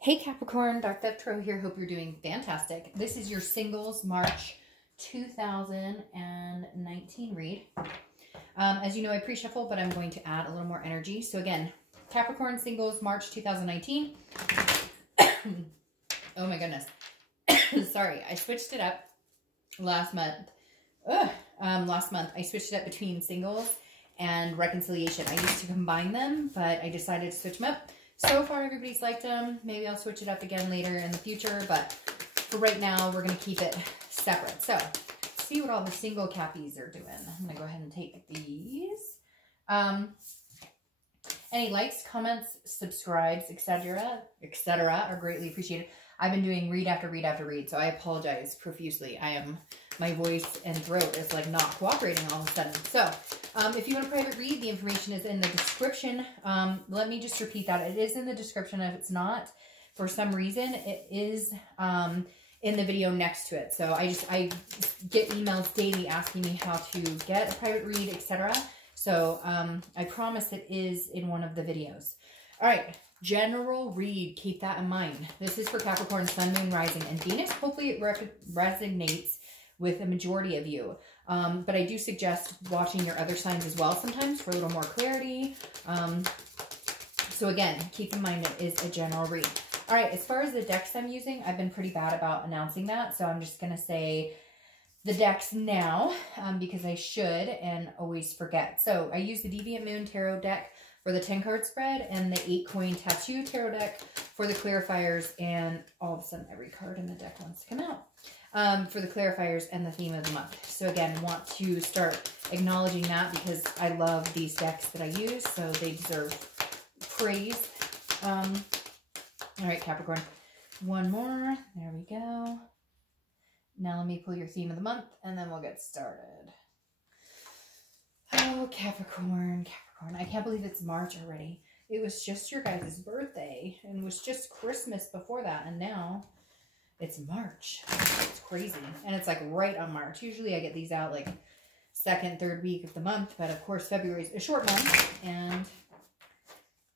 Hey Capricorn, Dark Dove Tarot here. Hope you're doing fantastic. This is your singles March 2019 read. As you know, I pre-shuffle, but I'm going to add a little more energy. So again, Capricorn singles March 2019. Oh my goodness. Sorry, I switched it up last month. Last month, I switched it up between singles and reconciliation. I used to combine them, but I decided to switch them up. So far, everybody's liked them. Maybe I'll switch it up again later in the future, but for right now, we're going to keep it separate. So, see what all the single cappies are doing. I'm going to go ahead and take these. Any likes, comments, subscribes, etc., are greatly appreciated. I've been doing read after read after read, so I apologize profusely. My voice and throat is like not cooperating all of a sudden. So, if you want a private read, the information is in the description. Let me just repeat that. It is in the description. If it's not, for some reason, it is in the video next to it. So I get emails daily asking me how to get a private read, etc. So I promise it is in one of the videos. All right, general read. Keep that in mind. This is for Capricorn, Sun, Moon, Rising, and Venus. Hopefully it resonates with a majority of you. But I do suggest watching your other signs as well sometimes for a little more clarity. So again, keep in mind it is a general read. All right, as far as the decks I'm using, I've been pretty bad about announcing that. So I'm just going to say the decks now because I should and always forget. So I use the Deviant Moon Tarot deck for the 10-card spread and the 8-coin Tattoo Tarot deck for the clarifiers, and all of a sudden every card in the deck wants to come out. For the clarifiers and the theme of the month. So again, want to start acknowledging that because I love these decks that I use, so they deserve praise. All right, Capricorn, one more. There we go. Now let me pull your theme of the month, and then we'll get started. Oh, Capricorn. I can't believe it's March already. It was just your guys' birthday, and it was just Christmas before that, and now it's March. It's crazy. And it's like right on March. Usually I get these out like second, third week of the month. But of course, February is a short month. And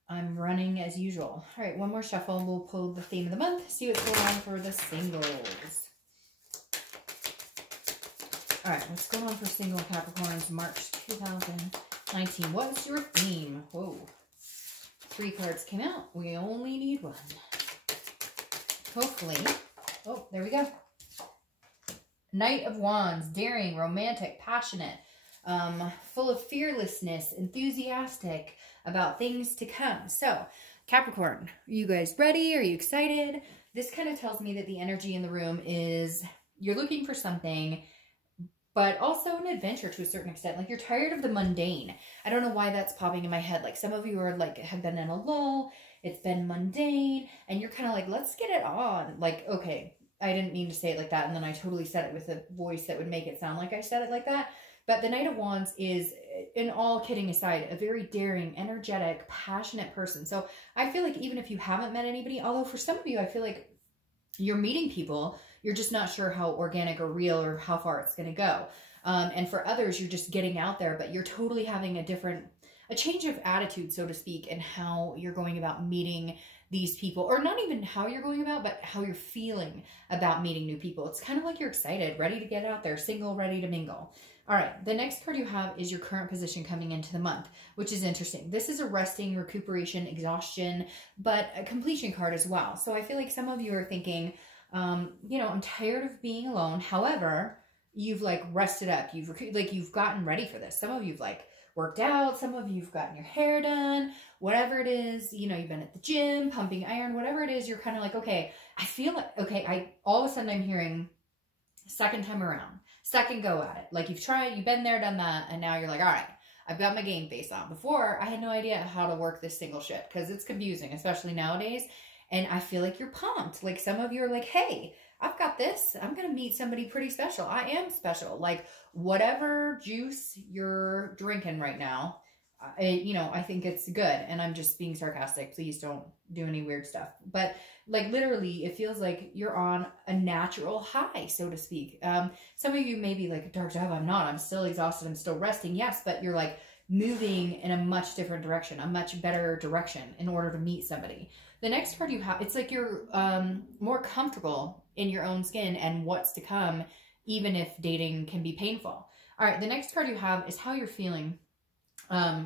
I'm running as usual. All right, one more shuffle. We'll pull the theme of the month. See what's going on for the singles. All right, what's going on for single Capricorns March 2019? What's your theme? Whoa. 3 cards came out. We only need 1. Hopefully. Oh, there we go. Knight of Wands, daring, romantic, passionate, full of fearlessness, enthusiastic about things to come. So, Capricorn, are you guys ready? Are you excited? This kind of tells me that the energy in the room is you're looking for something, but also an adventure to a certain extent. Like you're tired of the mundane. I don't know why that's popping in my head. Like some of you are like, have been in a lull. It's been mundane, and you're kind of like, let's get it on. Like, okay, I didn't mean to say it like that, and then I totally said it with a voice that would make it sound like I said it like that. But the Knight of Wands is, in all kidding aside, a very daring, energetic, passionate person. So I feel like even if you haven't met anybody, although for some of you, I feel like you're meeting people, you're just not sure how organic or real or how far it's going to go. And for others, you're just getting out there, but you're totally having a change of attitude, so to speak, in how you're going about meeting these people, or not even how you're going about, but how you're feeling about meeting new people. It's kind of like you're excited, ready to get out there, single, ready to mingle. All right, the next card you have is your current position coming into the month, which is interesting. This is a resting, recuperation, exhaustion, but a completion card as well. So I feel like some of you are thinking, you know, I'm tired of being alone. However, you've like rested up. You've gotten ready for this. Some of you've like worked out. Some of you've gotten your hair done, whatever it is, you know, you've been at the gym, pumping iron, whatever it is, you're kind of like, okay, I feel like, okay, all of a sudden I'm hearing second time around, second go at it. Like you've tried, you've been there, done that. And now you're like, all right, I've got my game face on. Before I had no idea how to work this single shit because it's confusing, especially nowadays. And I feel like you're pumped. Like some of you are like, hey, I've got this. I'm going to meet somebody pretty special. I am special. Like whatever juice you're drinking right now, you know, I think it's good. And I'm just being sarcastic. Please don't do any weird stuff. But like literally, it feels like you're on a natural high, so to speak. Some of you may be like, Dark Dove, I'm not. I'm still exhausted. I'm still resting. Yes, but you're like moving in a much different direction, a much better direction in order to meet somebody. The next card you have, it's like you're more comfortable in your own skin and what's to come, even if dating can be painful. All right, the next card you have is how you're feeling at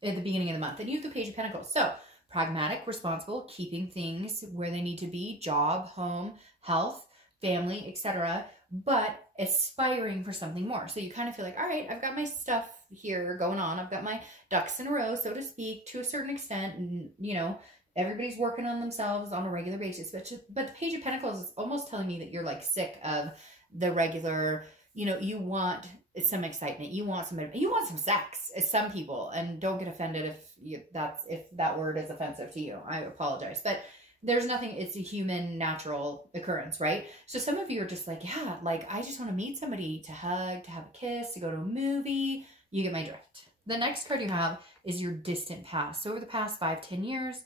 the beginning of the month. And you have the Page of Pentacles. So pragmatic, responsible, keeping things where they need to be, job, home, health, family, etc., but aspiring for something more. So you kind of feel like, all right, I've got my stuff here going on. I've got my ducks in a row, so to speak, to a certain extent. And, you know, everybody's working on themselves on a regular basis. But the Page of Pentacles is almost telling me that you're like sick of the regular, you know, you want some excitement. You want some sex, as some people, and don't get offended if that word is offensive to you. I apologize. But there's nothing, it's a human natural occurrence, right? So some of you are just like, yeah, like I just want to meet somebody to hug, to have a kiss, to go to a movie. You get my drift. The next card you have is your distant past. So over the past 5-10 years,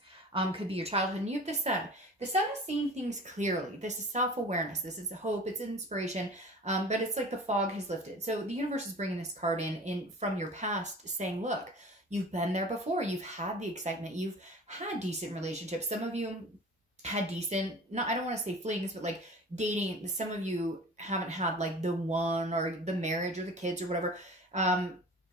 could be your childhood, and you have the Sun. The Sun is seeing things clearly. This is self-awareness. This is hope. It's inspiration. But it's like the fog has lifted. So the universe is bringing this card in from your past, saying, look, you've been there before. You've had the excitement. You've had decent relationships. Some of you had decent, I don't want to say flings, but like dating. Some of you haven't had like the one or the marriage or the kids or whatever.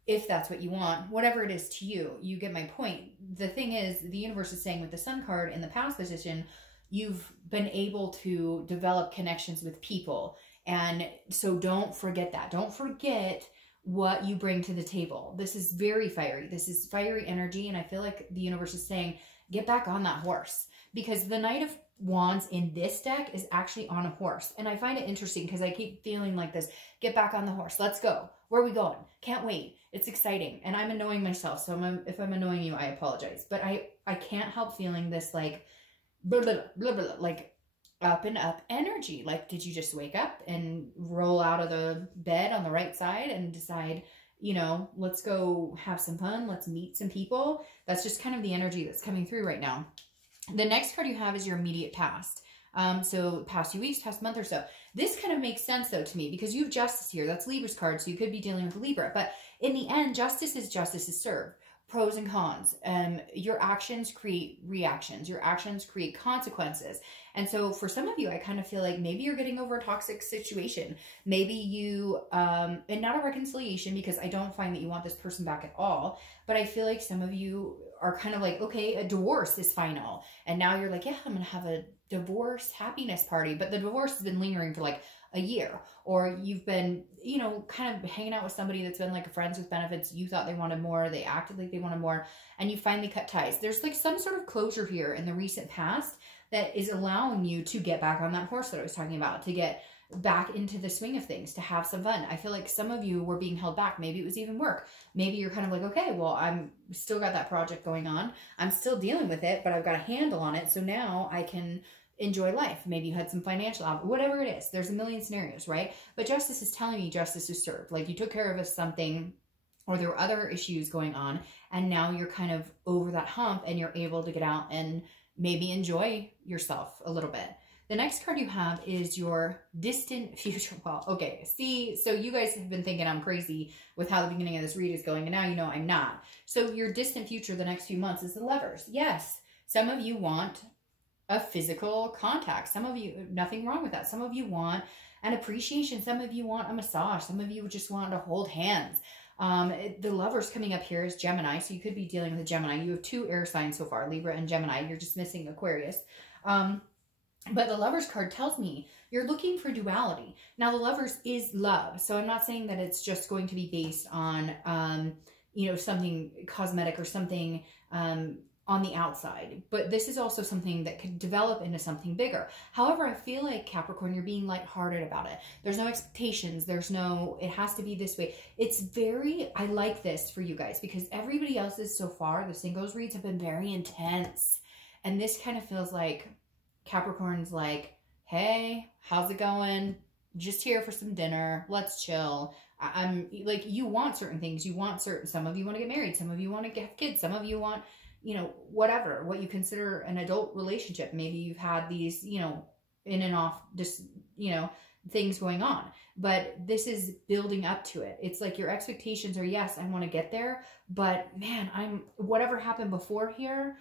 If that's what you want, whatever it is to you, you get my point. The thing is, the universe is saying with the Sun card in the past position, you've been able to develop connections with people. And so don't forget that. Don't forget what you bring to the table. This is very fiery. This is fiery energy. And I feel like the universe is saying, get back on that horse. Because the Knight of Wands in this deck is actually on a horse. And I find it interesting because I keep feeling like this. Get back on the horse. Let's go. Where are we going? Can't wait. It's exciting. And I'm annoying myself. So if I'm annoying you, I apologize. But I can't help feeling this like, blah, blah, blah, blah, like up and up energy. Like, did you just wake up and roll out of the bed on the right side and decide, you know, let's go have some fun. Let's meet some people. That's just kind of the energy that's coming through right now. The next card you have is your immediate past. So past few weeks, past month or so. This kind of makes sense though to me because you have Justice here. That's Libra's card, so you could be dealing with Libra. But in the end, justice is served. Pros and cons. Your actions create reactions. Your actions create consequences. And so for some of you, I kind of feel like maybe you're getting over a toxic situation. Maybe you, and not a reconciliation because I don't find that you want this person back at all. But I feel like some of you are kind of like, okay, a divorce is final. And now you're like, yeah, I'm going to have a divorce happiness party. But the divorce has been lingering for like a year. Or you've been, you know, kind of hanging out with somebody that's been like friends with benefits. You thought they wanted more. They acted like they wanted more. And you finally cut ties. There's like some sort of closure here in the recent past that is allowing you to get back on that horse that I was talking about, to get back into the swing of things, to have some fun. I feel like some of you were being held back. Maybe it was even work. Maybe you're kind of like, okay, well, I'm still got that project going on. I'm still dealing with it, but I've got a handle on it. So now I can enjoy life. Maybe you had some financial, whatever it is. There's a million scenarios, right? But justice is telling me justice is served. Like you took care of something, or there were other issues going on, and now you're kind of over that hump and you're able to get out and maybe enjoy yourself a little bit. The next card you have is your distant future. Well, okay, see, so you guys have been thinking I'm crazy with how the beginning of this read is going, and now you know I'm not. So your distant future, the next few months, is the Lovers. Yes, some of you want a physical contact. Some of you, nothing wrong with that. Some of you want an appreciation. Some of you want a massage. Some of you just want to hold hands. The Lovers coming up here is Gemini, so you could be dealing with a Gemini. You have 2 air signs so far, Libra and Gemini. You're just missing Aquarius. But the Lovers card tells me you're looking for duality. Now, the Lovers is love, so I'm not saying that it's just going to be based on, you know, something cosmetic or something on the outside. But this is also something that could develop into something bigger. However, I feel like, Capricorn, you're being lighthearted about it. There's no expectations. There's no, it has to be this way. It's very, I like this for you guys because everybody else's so far, the singles reads have been very intense. And this kind of feels like Capricorn's like, hey, how's it going? Just here for some dinner. Let's chill. I'm like, you want certain things. You want certain, some of you want to get married. Some of you want to get kids. Some of you want, you know, whatever, what you consider an adult relationship. Maybe you've had these, you know, in and off, just, you know, things going on. But this is building up to it. It's like your expectations are, yes, I want to get there. But man, whatever happened before here,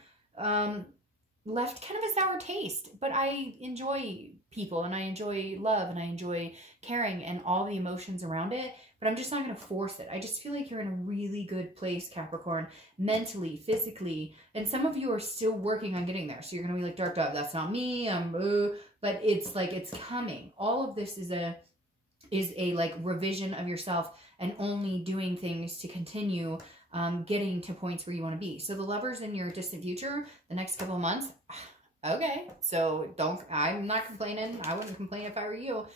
left kind of a sour taste. But I enjoy people, and I enjoy love, and I enjoy caring and all the emotions around it. But I'm just not going to force it. I just feel like you're in a really good place, Capricorn, mentally, physically. And some of you are still working on getting there. So you're going to be like, Dark Dove, that's not me. But it's like, it's coming. All of this is a like revision of yourself and only doing things to continue getting to points where you want to be. So the lovers in your distant future, the next couple of months, okay. So I'm not complaining. I wouldn't complain if I were you.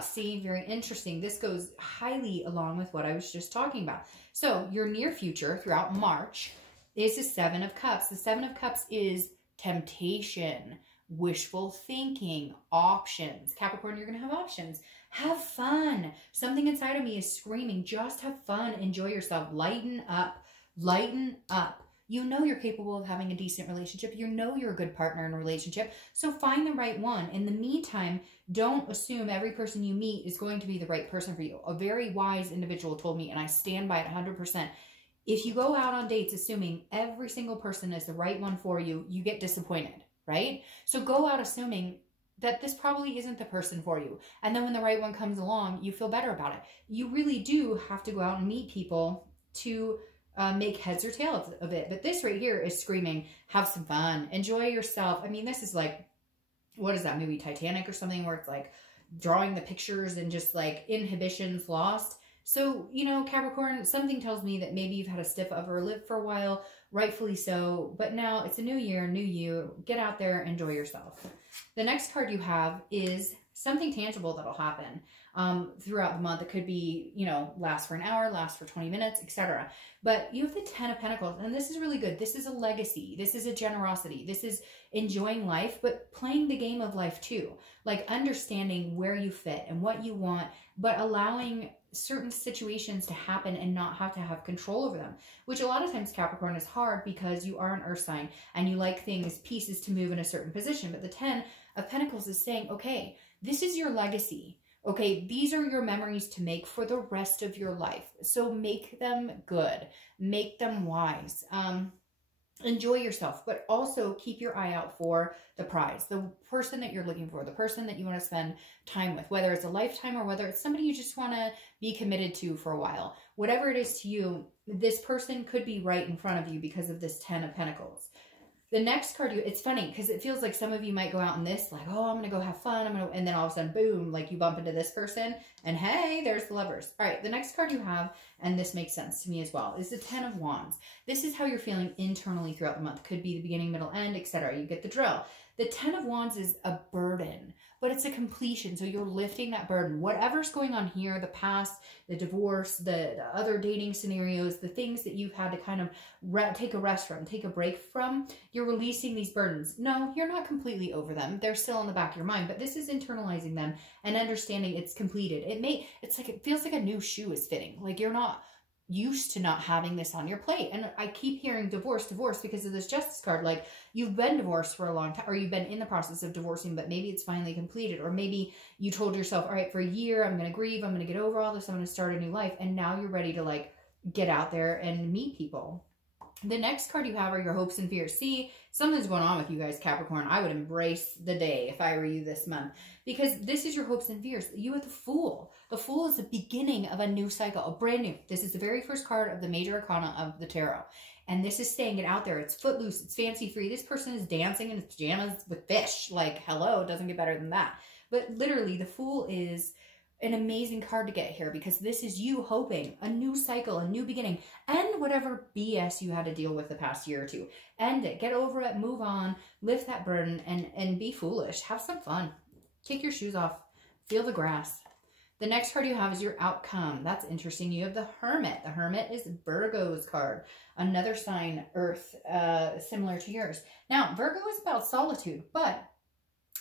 See, very interesting. This goes highly along with what I was just talking about. So your near future throughout March is the Seven of Cups. The Seven of Cups is temptation, wishful thinking, options. Capricorn, you're going to have options. Have fun. Something inside of me is screaming, just have fun. Enjoy yourself. Lighten up. Lighten up. You know you're capable of having a decent relationship. You know you're a good partner in a relationship. So find the right one. In the meantime, don't assume every person you meet is going to be the right person for you. A very wise individual told me, and I stand by it 100%. If you go out on dates assuming every single person is the right one for you, you get disappointed, right? So go out assuming that this probably isn't the person for you. And then when the right one comes along, you feel better about it. You really do have to go out and meet people to make heads or tails of it. But this right here is screaming, have some fun, enjoy yourself. I mean, this is like, what is that movie, Titanic or something, where it's like drawing the pictures and just like inhibitions lost. So, you know, Capricorn, something tells me that maybe you've had a stiff upper lip for a while, rightfully so, but now it's a new year, new you. Get out there, enjoy yourself. The next card you have is something tangible that'll happen throughout the month. It could be, you know, last for an hour, last for 20 minutes, etc. But you have the 10 of Pentacles, and this is really good. This is a legacy. This is a generosity. This is enjoying life, but playing the game of life too. Like understanding where you fit and what you want, but allowing certain situations to happen and not have to have control over them, which a lot of times, Capricorn, is hard because you are an earth sign and you like things, pieces to move in a certain position. But the 10 of Pentacles is saying, okay, this is your legacy. Okay, these are your memories to make for the rest of your life. So make them good, make them wise. Enjoy yourself, but also keep your eye out for the prize, the person that you're looking for, the person that you want to spend time with, whether it's a lifetime or whether it's somebody you just want to be committed to for a while. Whatever it is to you, this person could be right in front of you because of this 10 of Pentacles. The next card, it's funny because it feels like some of you might go out in this, like, oh, I'm going to go have fun. And then all of a sudden, boom, like you bump into this person and hey, there's the Lovers. All right, the next card you have, and this makes sense to me as well, is the 10 of Wands. This is how you're feeling internally throughout the month. Could be the beginning, middle, end, etc. You get the drill. The 10 of Wands is a burden, but it's a completion. So you're lifting that burden. Whatever's going on here, the past, the divorce, the other dating scenarios, the things that you've had to kind of take a rest from, take a break from, you're releasing these burdens. No, you're not completely over them. They're still in the back of your mind, but this is internalizing them and understanding it's completed. It's like, it feels like a new shoe is fitting. Like you're not used to not having this on your plate. And I keep hearing divorce because of this Justice card. Like you've been divorced for a long time, or you've been in the process of divorcing, but maybe it's finally completed. Or maybe you told yourself, all right, for a year, I'm going to grieve. I'm going to get over all this. I'm going to start a new life. And now you're ready to like get out there and meet people. The next card you have are your hopes and fears. See, something's going on with you guys, Capricorn. I would embrace the day if I were you this month, because this is your hopes and fears. You are the Fool. The Fool is the beginning of a new cycle, a brand new. This is the very first card of the major arcana of the tarot. And this is saying it out there. It's footloose. It's fancy free. This person is dancing in his pajamas with fish. Like, hello, it doesn't get better than that. But literally, the Fool is an amazing card to get here because this is you hoping a new cycle, a new beginning, and whatever BS you had to deal with the past year or two. End it. Get over it. Move on. Lift that burden and be foolish. Have some fun. Kick your shoes off. Feel the grass. The next card you have is your outcome. That's interesting. You have the Hermit. The Hermit is Virgo's card. Another sign, Earth, similar to yours. Now, Virgo is about solitude, but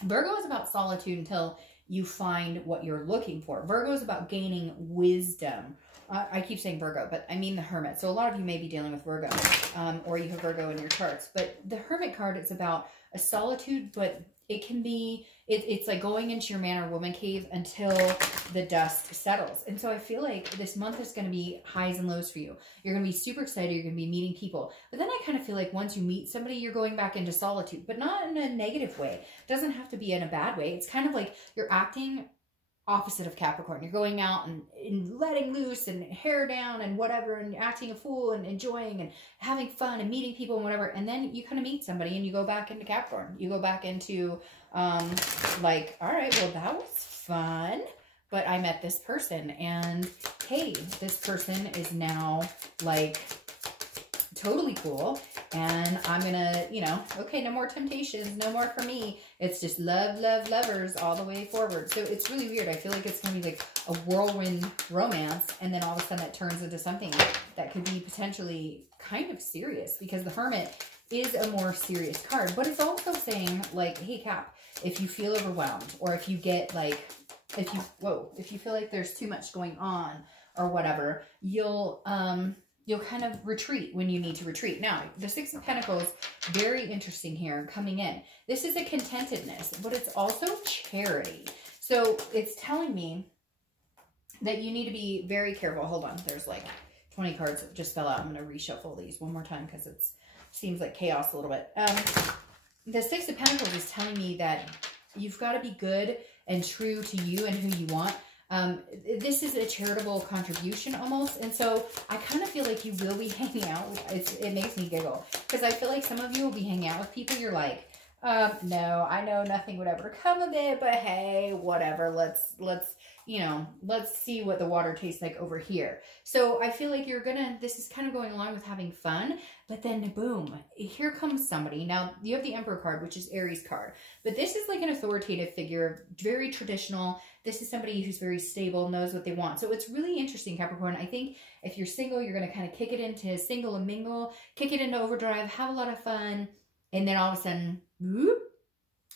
Virgo is about solitude until you find what you're looking for. Virgo is about gaining wisdom. I keep saying Virgo, but I mean the Hermit. So a lot of you may be dealing with Virgo, or you have Virgo in your charts. But the Hermit card, it's about a solitude, but it can be, it's like going into your man or woman cave until the dust settles. And so I feel like this month is going to be highs and lows for you. You're going to be super excited. You're going to be meeting people. But then I kind of feel like once you meet somebody, you're going back into solitude, but not in a negative way. It doesn't have to be in a bad way. It's kind of like you're acting opposite of Capricorn. You're going out and letting loose and hair down and whatever, and acting a fool and enjoying and having fun and meeting people and whatever. And then you kind of meet somebody and you go back into Capricorn. You go back into like, all right, well, that was fun, but I met this person and hey, this person is now like totally cool. And I'm gonna, you know, okay, no more temptations, no more for me. It's just love, love, lovers all the way forward. So it's really weird. I feel like it's gonna be like a whirlwind romance, and then all of a sudden it turns into something that could be potentially kind of serious, because the Hermit is a more serious card. But it's also saying like, hey Cap, if you feel overwhelmed, or if you get like, if you feel like there's too much going on or whatever, you'll kind of retreat when you need to retreat. Now, the Six of Pentacles, very interesting here coming in. This is a contentedness, but it's also charity. So it's telling me that you need to be very careful. Hold on. There's like 20 cards that just fell out. I'm going to reshuffle these one more time because it seems like chaos a little bit. The Six of Pentacles is telling me that you've got to be good and true to you and who you want. This is a charitable contribution almost. And so I kind of feel like you will be hanging out with, it makes me giggle, because I feel like some of you will be hanging out with people you're like, no, I know nothing would ever come of it, but hey, whatever, let's, you know, let's see what the water tastes like over here. So I feel like this is kind of going along with having fun, but then boom, here comes somebody. Now you have the Emperor card, which is Aries card, but this is like an authoritative figure, very traditional. This is somebody who's very stable, knows what they want. So it's really interesting, Capricorn. I think if you're single, you're going to kind of kick it into single and mingle, kick it into overdrive, have a lot of fun, and then all of a sudden, whoop,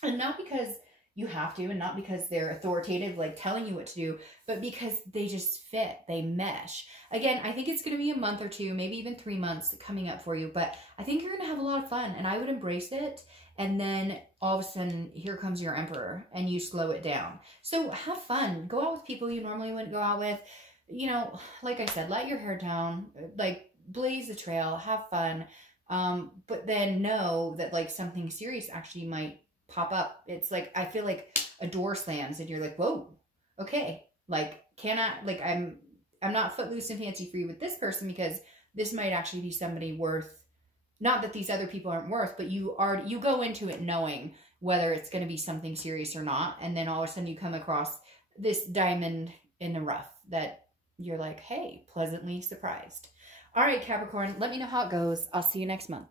and not because you have to, and not because they're authoritative, like telling you what to do, but because they just fit, they mesh. Again, I think it's going to be a month or two, maybe even 3 months coming up for you, but I think you're going to have a lot of fun, and I would embrace it. And then all of a sudden, here comes your Emperor, and you slow it down. So have fun. Go out with people you normally wouldn't go out with. You know, like I said, let your hair down, like blaze the trail, have fun. But then know that like something serious actually might pop up. It's like, I feel like a door slams and you're like, whoa, okay. Like, I'm not footloose and fancy free with this person, because this might actually be somebody worth, not that these other people aren't worth, but you go into it knowing whether it's going to be something serious or not. And then all of a sudden you come across this diamond in the rough that you're like, hey, pleasantly surprised. All right, Capricorn, let me know how it goes. I'll see you next month.